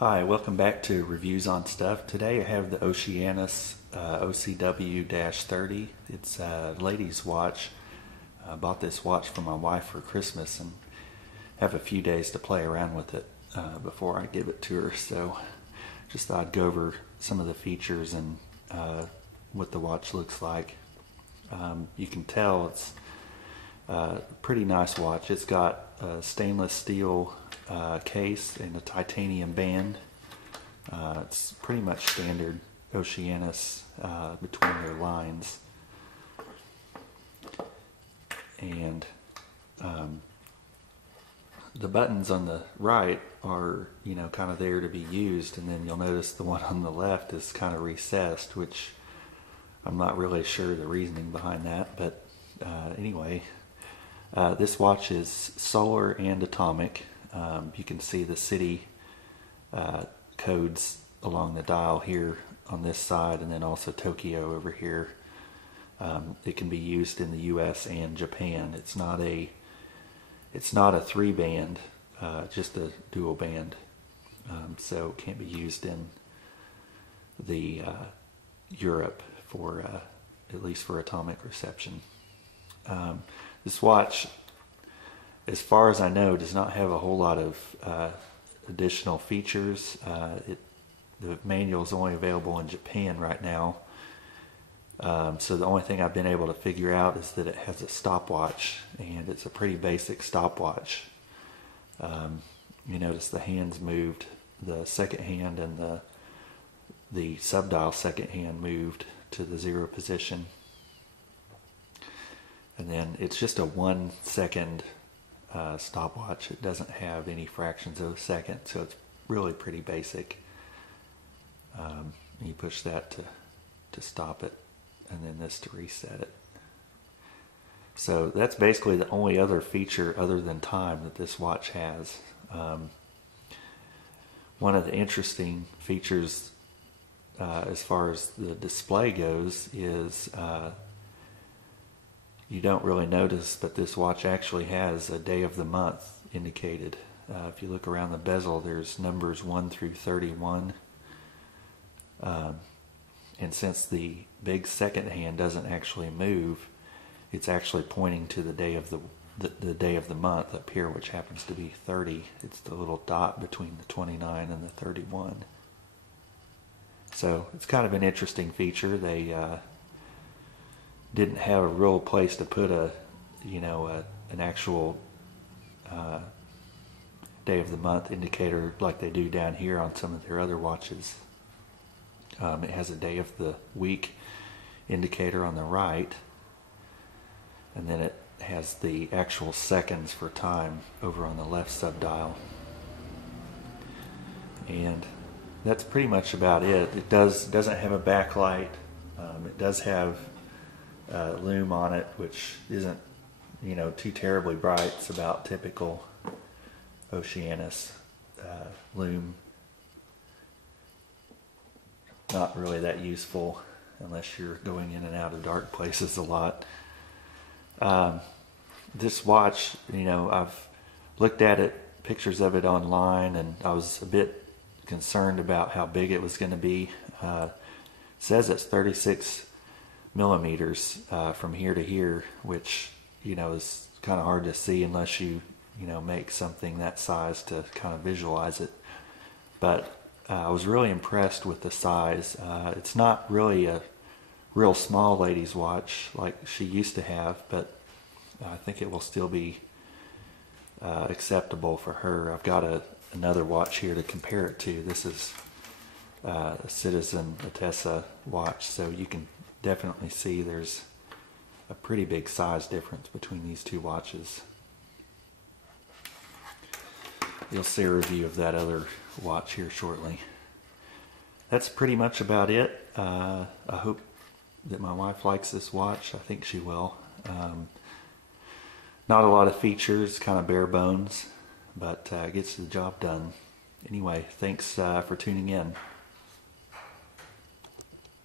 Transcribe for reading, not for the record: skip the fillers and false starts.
Hi, welcome back to Reviews on Stuff. Today I have the Oceanus OCW-30. It's a ladies' watch. I bought this watch for my wife for Christmas and have a few days to play around with it before I give it to her. So just thought I'd go over some of the features and what the watch looks like. You can tell it's a pretty nice watch. It's got a stainless steel case and a titanium band. It's pretty much standard Oceanus between their lines. And the buttons on the right are, kind of there to be used, and then you'll notice the one on the left is kind of recessed, which I'm not really sure the reasoning behind that, but anyway, this watch is solar and atomic. You can see the city codes along the dial here on this side, and then also Tokyo over here. It can be used in the US and Japan. It's not a 3-band, just a dual band. So it can't be used in the Europe for at least for atomic reception. This watch, as far as I know, does not have a whole lot of additional features. The manual is only available in Japan right now. So the only thing I've been able to figure out is that it has a stopwatch, and it's a pretty basic stopwatch. You notice the hands moved, the second hand and the subdial second hand moved to the 0 position. And then it's just a 1 second stopwatch. It doesn't have any fractions of a second, so it's really pretty basic. You push that to stop it, and then this to reset it. So that's basically the only other feature other than time that this watch has. One of the interesting features as far as the display goes is you don't really notice, but this watch actually has a day of the month indicated. If you look around the bezel, there's numbers 1 through 31. And since the big second hand doesn't actually move, it's actually pointing to the day of the day of the month up here, which happens to be 30. It's the little dot between the 29 and the 31. So it's kind of an interesting feature. They didn't have a real place to put an actual day of the month indicator like they do down here on some of their other watches. It has a day of the week indicator on the right, and then it has the actual seconds for time over on the left subdial. And that's pretty much about it. It doesn't have a backlight. It does have lume on it, which isn't too terribly bright. It's about typical Oceanus lume. Not really that useful unless you're going in and out of dark places a lot. This watch, I've looked at it, pictures of it online, and I was a bit concerned about how big it was going to be. It says it's 36 millimeters from here to here, which is kind of hard to see unless you make something that size to kind of visualize it. But I was really impressed with the size. It's not really a real small lady's watch like she used to have, but I think it will still be acceptable for her. I've got another watch here to compare it to. This is a Citizen Atessa watch, so you can definitely see there's a pretty big size difference between these two watches. You'll see a review of that other watch here shortly. That's pretty much about it. I hope that my wife likes this watch. I think she will. Not a lot of features, kind of bare bones, but gets the job done. Anyway, thanks for tuning in.